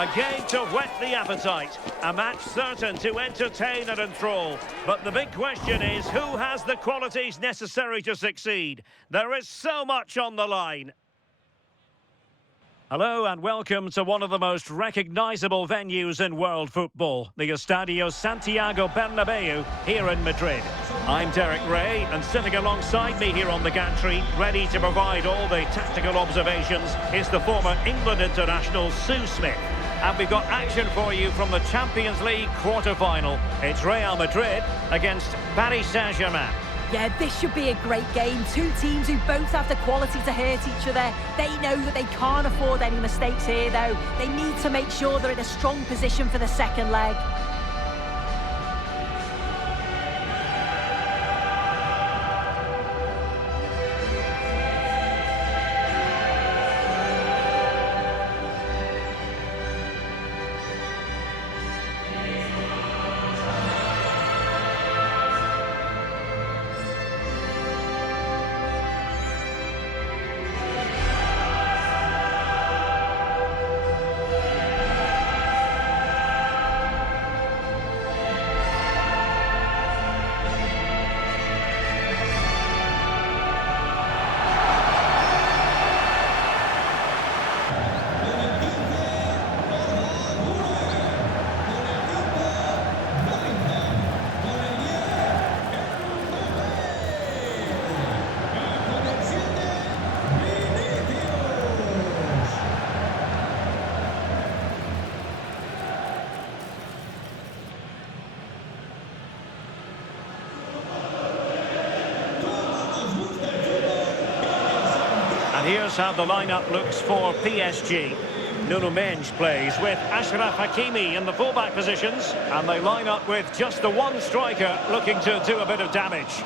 A game to whet the appetite. A match certain to entertain and enthrall. But the big question is, who has the qualities necessary to succeed? There is so much on the line. Hello and welcome to one of the most recognisable venues in world football, the Estadio Santiago Bernabeu here in Madrid. I'm Derek Ray, and sitting alongside me here on the gantry, ready to provide all the tactical observations, is the former England international Sue Smith. And we've got action for you from the Champions League quarter-final. It's Real Madrid against Paris Saint-Germain. Yeah, this should be a great game. Two teams who both have the quality to hurt each other. They know that they can't afford any mistakes here, though. They need to make sure they're in a strong position for the second leg. And here's how the lineup looks for PSG. Nuno Mendes plays with Achraf Hakimi in the fullback positions, and they line up with just the one striker looking to do a bit of damage.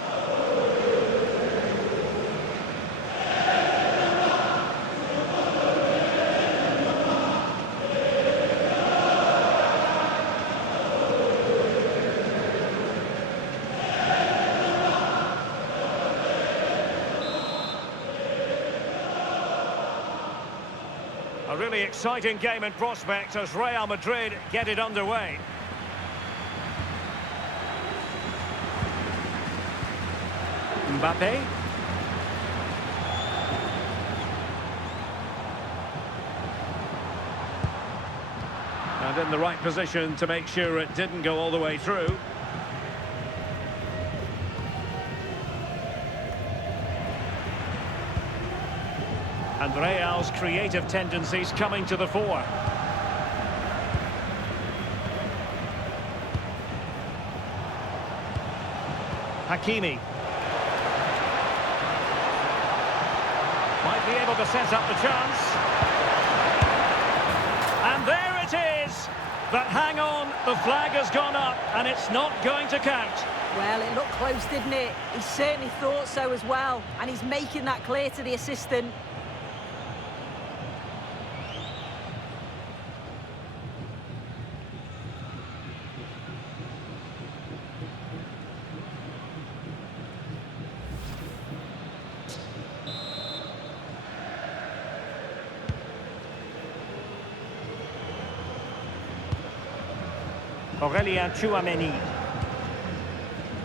A really exciting game in prospect as Real Madrid get it underway. Mbappe. And in the right position to make sure it didn't go all the way through. And Real's creative tendencies coming to the fore. Hakimi. Might be able to set up the chance. And there it is! But hang on, the flag has gone up and it's not going to count. Well, it looked close, didn't it? He certainly thought so as well. And he's making that clear to the assistant. Aurelien Tchouameni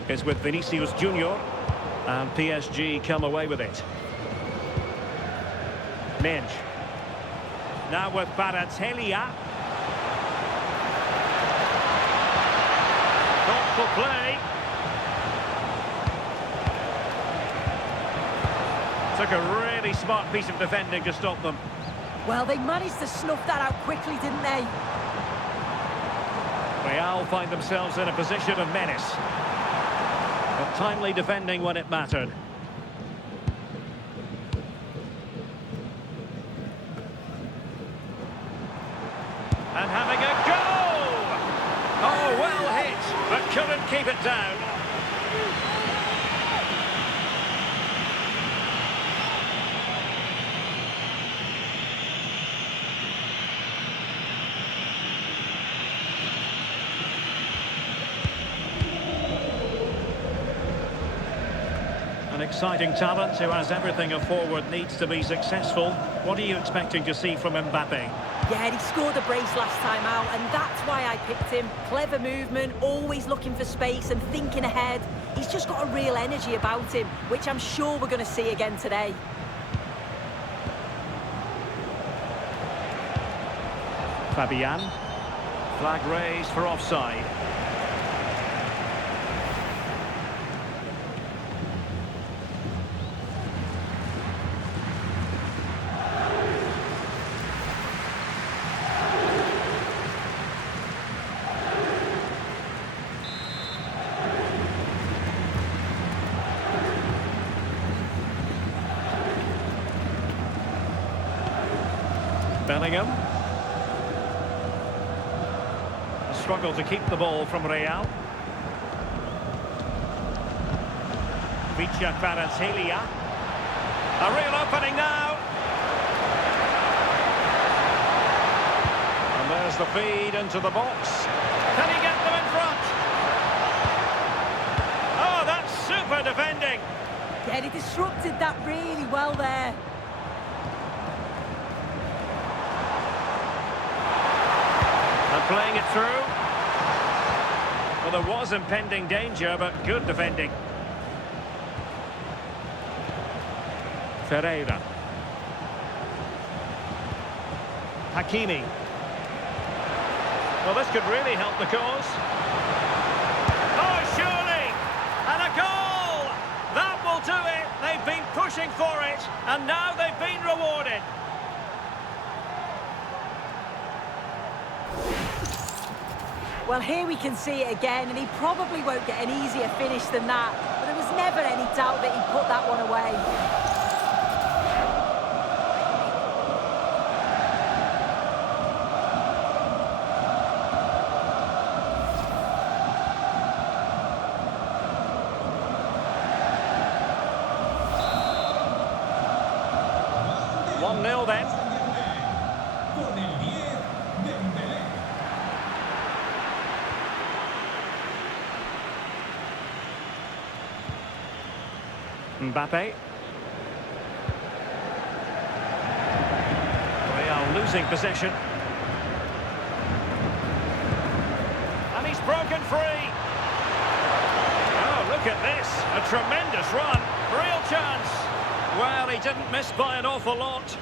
is with Vinicius Junior, and PSG come away with it. Mendes. Now with Baratelia. Thoughtful play. Took a really smart piece of defending to stop them. Well, they managed to snuff that out quickly, didn't they? Real find themselves in a position of menace. But timely defending when it mattered. And having a go! Oh, well hit, but couldn't keep it down. An exciting talent who has everything a forward needs to be successful. What are you expecting to see from Mbappe? Yeah, he scored a brace last time out, and that's why I picked him. Clever movement, always looking for space and thinking ahead. He's just got a real energy about him, which I'm sure we're going to see again today. Fabian. Flag raised for offside. Bellingham. Struggle to keep the ball from Real. Vicha Kvaratskhelia. A real opening now. And there's the feed into the box. Can he get them in front? Oh, that's super defending. Yeah, he disrupted that really well there. And playing it through. Well, there was impending danger, but good defending. Ferreira. Hakimi. Well, this could really help the cause. Oh, surely! And a goal! That will do it! They've been pushing for it, and now they've been rewarded. Well, here we can see it again, and he probably won't get an easier finish than that. But there was never any doubt that he'd put that one away. One 0 then. Mbappe. Real losing possession. And he's broken free. Oh, look at this. A tremendous run. Real chance. Well, he didn't miss by an awful lot.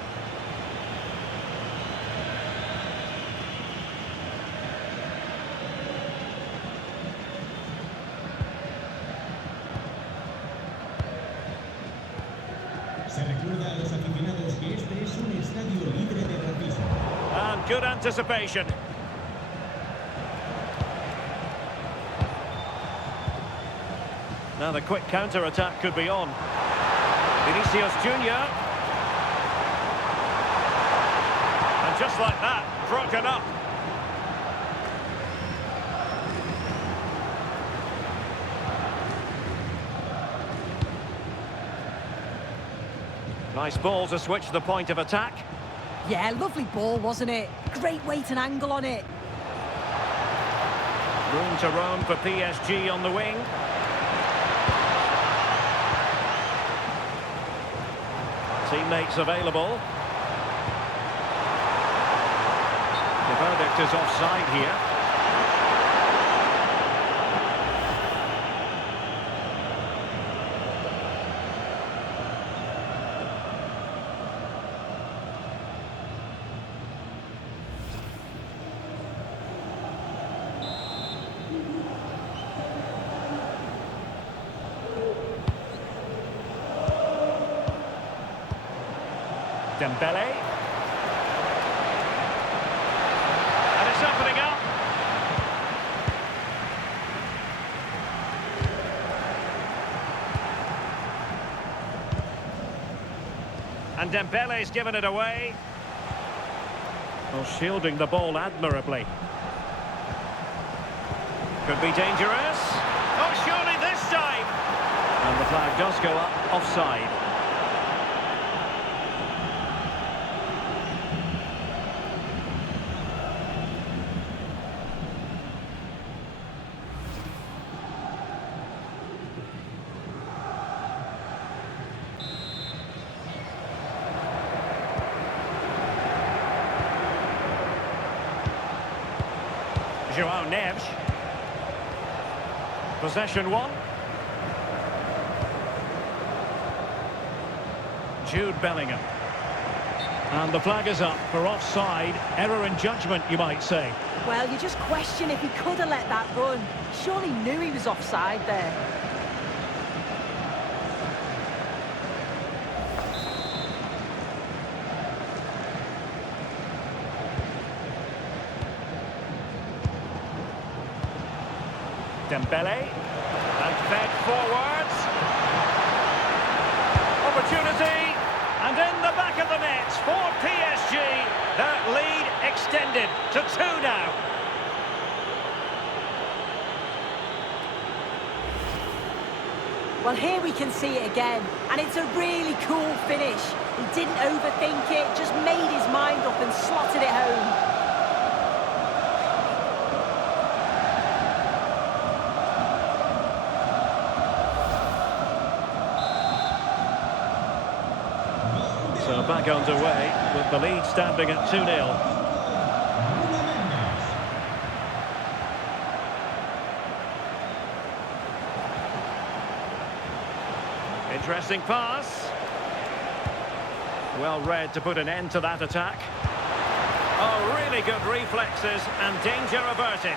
And good anticipation. Now the quick counter-attack could be on. Vinicius Junior. And just like that, broken up. Nice ball to switch the point of attack. Yeah, lovely ball, wasn't it? Great weight and angle on it. Room to roam for PSG on the wing. Teammates available. The verdict is offside here. Dembele. And it's opening up. And Dembele's given it away. Well, shielding the ball admirably. Could be dangerous. Oh, surely this time. And the flag does go up offside. Joao Neves. Possession one. Jude Bellingham. And the flag is up for offside. Error in judgment, you might say. Well, you just question if he could have let that run. Surely knew he was offside there. Dembele. And fed forwards. Opportunity. And in the back of the net for PSG. That lead extended to 2 now. Well, here we can see it again, and it's a really cool finish. He didn't overthink it, just made his mind up and slotted it home. So back underway with the lead standing at 2-0. Interesting pass. Well read to put an end to that attack. Oh, really good reflexes and danger averted.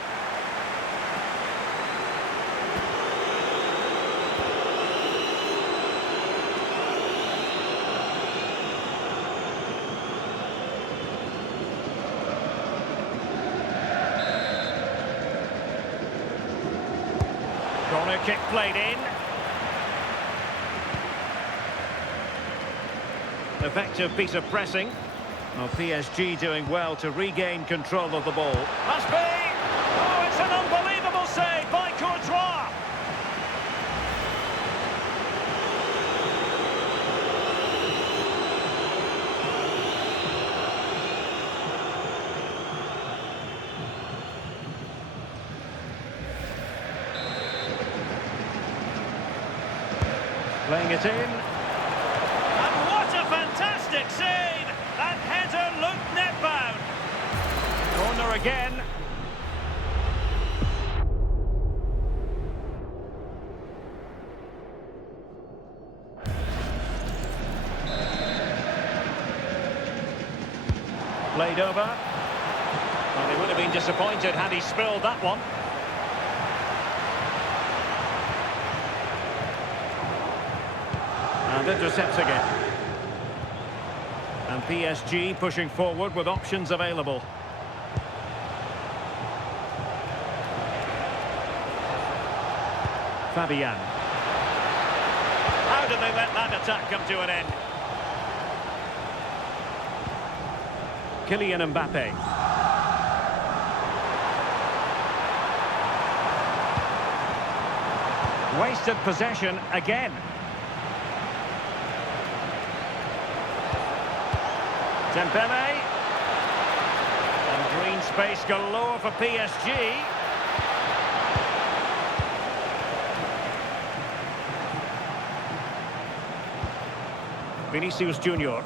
Corner kick played in. Effective piece of pressing. Well, PSG doing well to regain control of the ball. Must be! Oh, it's an unbelievable save by Courtois! Playing it in. Fantastic save! That header looked net-bound. Corner again. Played over. Well, he would have been disappointed had he spilled that one. And intercepts again. And PSG pushing forward with options available. Fabian. How did they let that attack come to an end? Kylian Mbappe. Wasted possession again. Dembele. And green space galore for PSG. Vinicius Junior.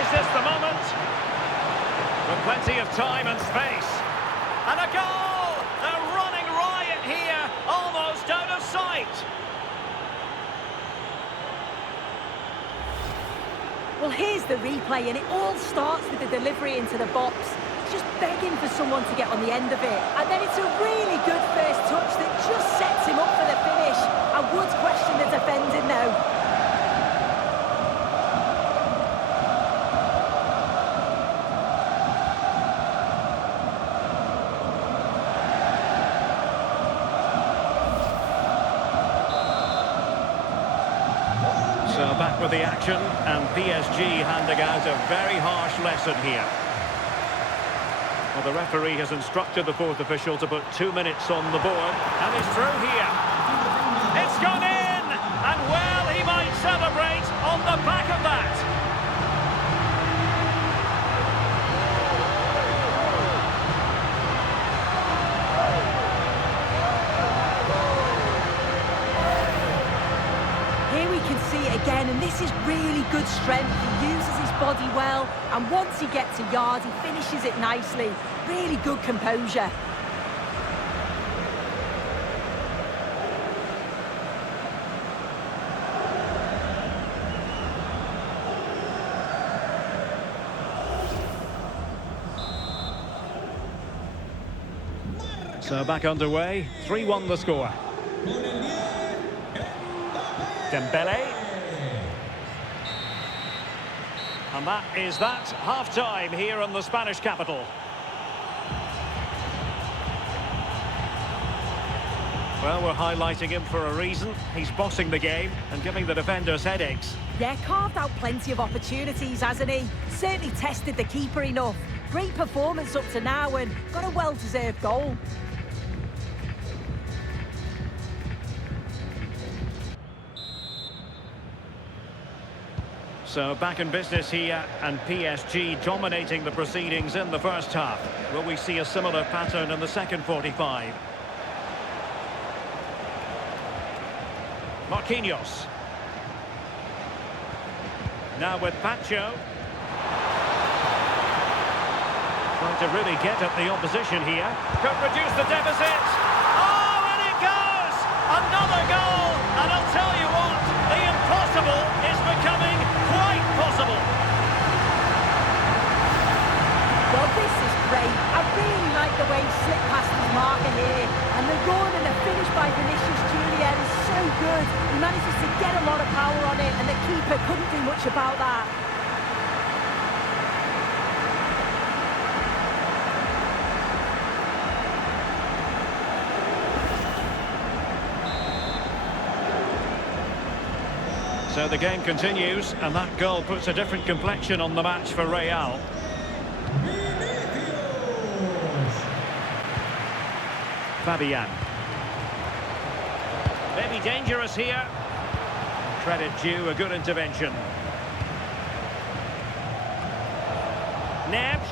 Is this the moment? With plenty of time and space. And a goal! They're running riot here, almost out of sight. Well, here's the replay, and it all starts with the delivery into the box. Just begging for someone to get on the end of it. And then it's a really good first touch that just sets him up for the finish. I would question the defending now. So back with the action, and PSG handing out a very harsh lesson here. Well, the referee has instructed the fourth official to put 2 minutes on the board, and he's through here. It's gone in, and well, he might celebrate on the back of that. Here we can see it again, and this is really good strength. He uses his body well, and once he gets a yard, he finishes it nicely. Really good composure. So back underway, 3-1 the score. Dembele. And that is that, half-time here in the Spanish capital. Well, we're highlighting him for a reason. He's bossing the game and giving the defenders headaches. Yeah, carved out plenty of opportunities, hasn't he? Certainly tested the keeper enough. Great performance up to now and got a well-deserved goal. So back in business here, and PSG dominating the proceedings in the first half. Will we see a similar pattern in the second 45? Marquinhos. Now with Pacho. Trying to really get at the opposition here. Could reduce the deficit. Oh, and it goes! Another goal! And I'll tell you what, the impossible is becoming quite possible. Well, this is great. I really like the way he slipped past his marker here. And the run and the finish by Vinicius Junior is so good. He manages to get a lot of power on it, and the keeper couldn't do much about that. So the game continues, and that goal puts a different complexion on the match for Real. Fabian. Maybe dangerous here. Credit due, a good intervention. Neves.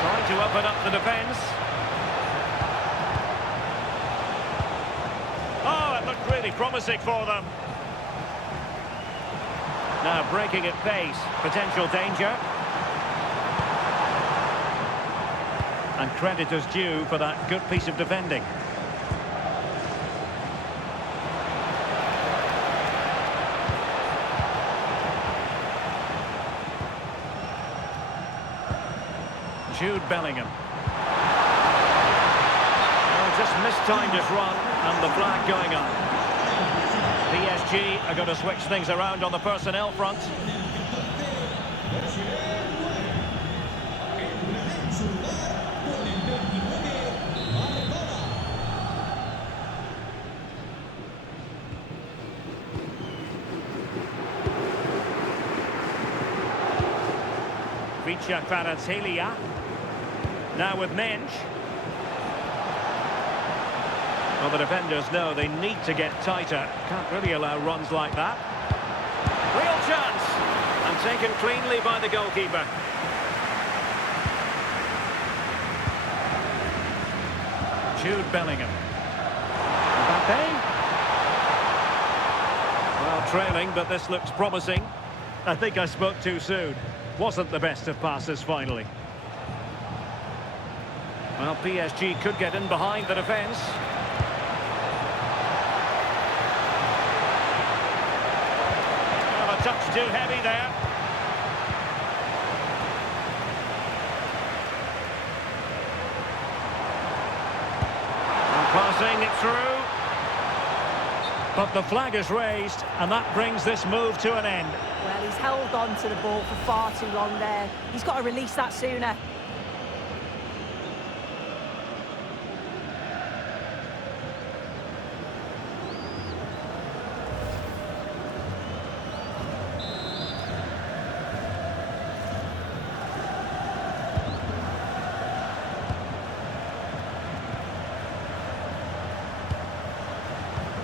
Trying to open up the defence. Oh, it looked really promising for them. Now breaking at pace, potential danger. And credit is due for that good piece of defending. Jude Bellingham. Oh, just mistimed his run, and the flag going up. PSG are going to switch things around on the personnel front. Vicha Kvaratskhelia. Now with Mensch. Well, the defenders know they need to get tighter. Can't really allow runs like that. Real chance. And taken cleanly by the goalkeeper. Jude Bellingham. Mbappe. Well, trailing, but this looks promising. I think I spoke too soon. Wasn't the best of passes finally. Well, PSG could get in behind the defence. Well, a touch too heavy there. And passing it through. But the flag is raised, and that brings this move to an end. Well, he's held on to the ball for far too long there. He's got to release that sooner.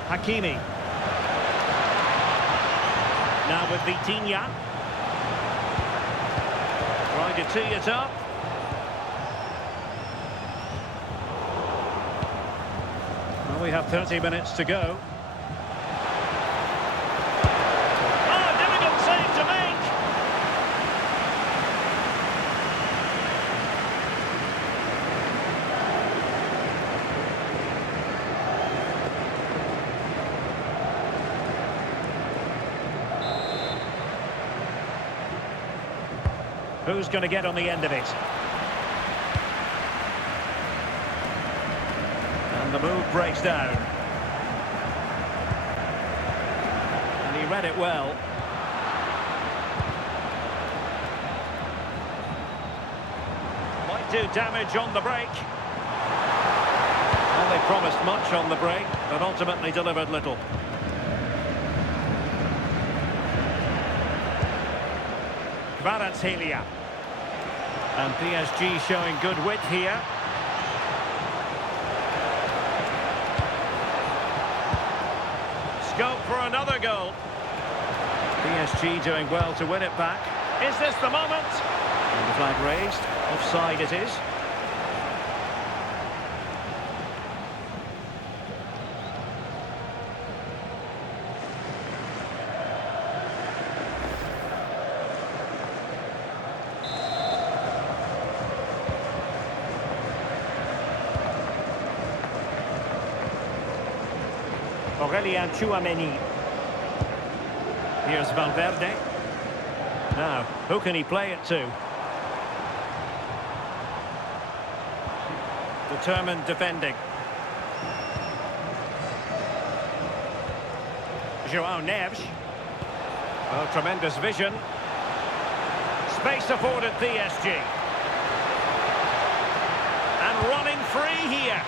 Hakimi. Now with Vitinha. Trying to tee it up. Well, we have 30 minutes to go. Who's going to get on the end of it? And the move breaks down. And he read it well. Might do damage on the break. Well, they promised much on the break, but ultimately delivered little. Kvaratskhelia. And PSG showing good width here. Scope for another goal. PSG doing well to win it back. Is this the moment? And the flag raised. Offside it is. Aurélien Tchouaméni. Here's Valverde. Now, who can he play it to? Determined defending. João Neves. Oh, tremendous vision. Space afforded PSG. And running free here.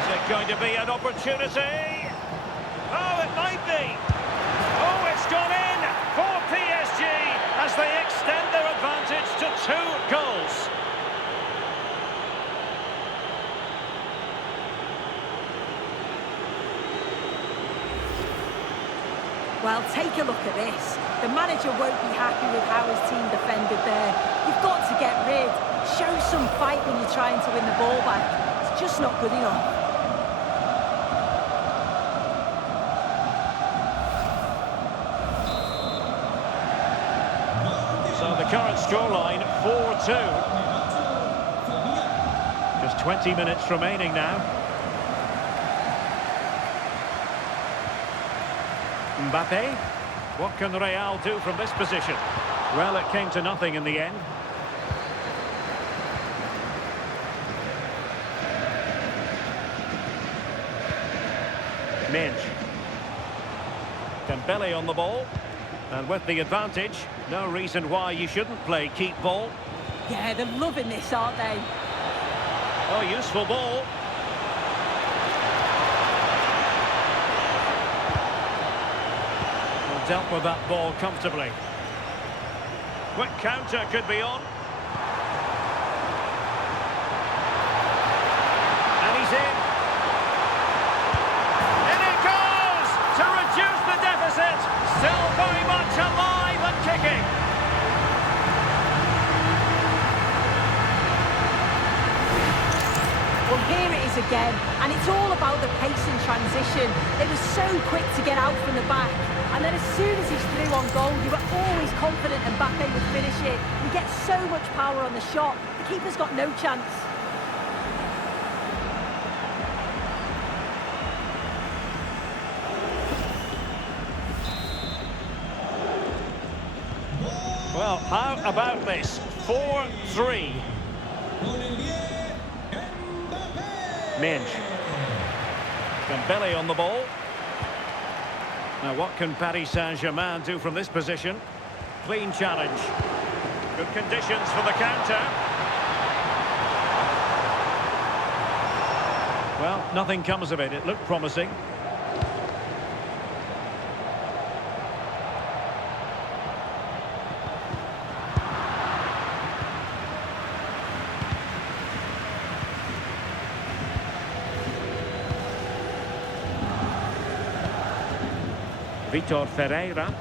Is it going to be an opportunity? Oh, it might be. Oh, it's gone in for PSG as they extend their advantage to 2 goals. Well, take a look at this. The manager won't be happy with how his team defended there. You've got to get rid. Show some fight when you're trying to win the ball back. It's just not good enough. So the current scoreline, 4-2. Just 20 minutes remaining now. Mbappe. What can Real do from this position? Well, it came to nothing in the end. Minge. Dembele on the ball. And with the advantage, no reason why you shouldn't play keep ball. Yeah, they're loving this, aren't they? Oh, useful ball. Well, dealt with that ball comfortably. Quick counter could be on. And he's in. In it goes to reduce the deficit. Still very much alive and kicking. Well, here it is again, and it's all about the pace and transition. They were so quick to get out from the back, and then as soon as he's through on goal, you were always confident Mbappe would finish it. He gets so much power on the shot, the keeper's got no chance. Well, how about this? 4-3. Minge. Dembele on the ball. Now, what can Paris Saint-Germain do from this position? Clean challenge. Good conditions for the counter. Well, nothing comes of it. It looked promising. Vitor Ferreira.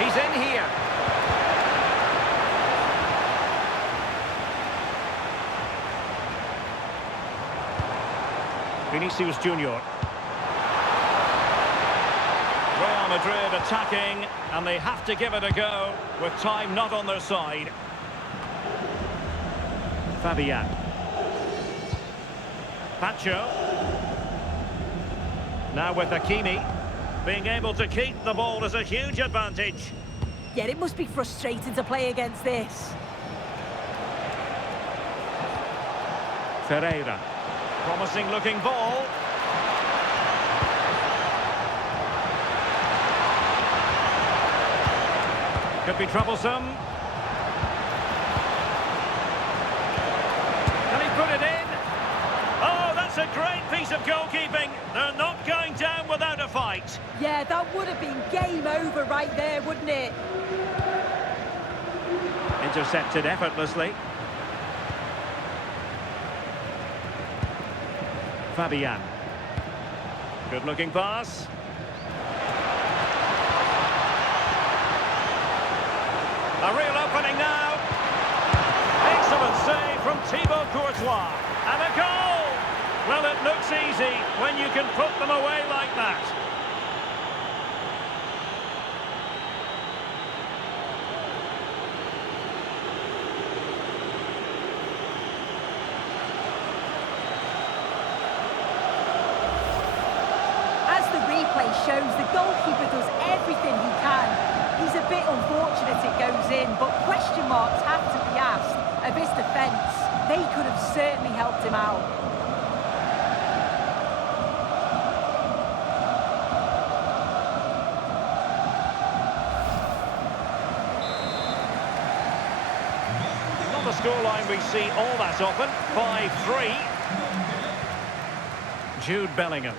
He's in here. Vinicius Junior. Real Madrid attacking, and they have to give it a go with time not on their side. Fabian. Pacho. Now with Hakimi. Being able to keep the ball is a huge advantage. Yeah, it must be frustrating to play against this. Ferreira. Promising looking ball. Could be troublesome. Can he put it in? Oh, that's a great piece of goalkeeping. They're not going down without a fight. Yeah, that would have been game over right there, wouldn't it? Intercepted effortlessly. Fabian. Good looking pass. A real opening now. Excellent save from Thibaut Courtois. And a goal! Well, it looks easy when you can put them away like that. As the replay shows, the goalkeeper does everything he can. He's a bit unfortunate it goes in, but question marks have to be asked of his defence. They could have certainly helped him out. Not a scoreline we see all that often. 5-3. Jude Bellingham.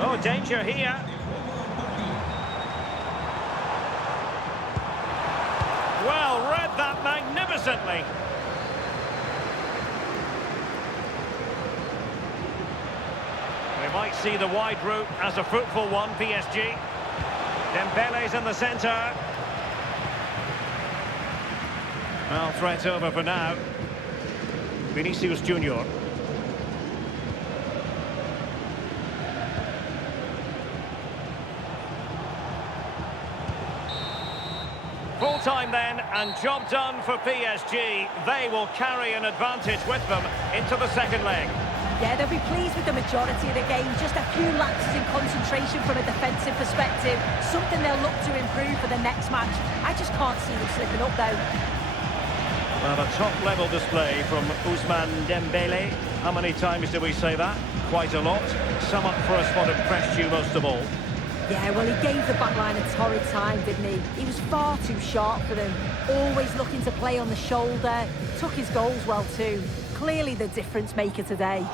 Oh, danger here. Well, read that magnificently. We might see the wide route as a fruitful one, PSG. Dembele's in the centre. Well, threat over for now. Vinicius Junior. Full time then, and job done for PSG. They will carry an advantage with them into the second leg. Yeah, they'll be pleased with the majority of the game. Just a few lapses in concentration from a defensive perspective. Something they'll look to improve for the next match. I just can't see them slipping up, though. Well, a top-level display from Ousmane Dembele. How many times do we say that? Quite a lot. Sum up for us what impressed you most of all. Yeah, well, he gave the back line a torrid time, didn't he? He was far too sharp for them. Always looking to play on the shoulder. Took his goals well, too. Clearly the difference maker today.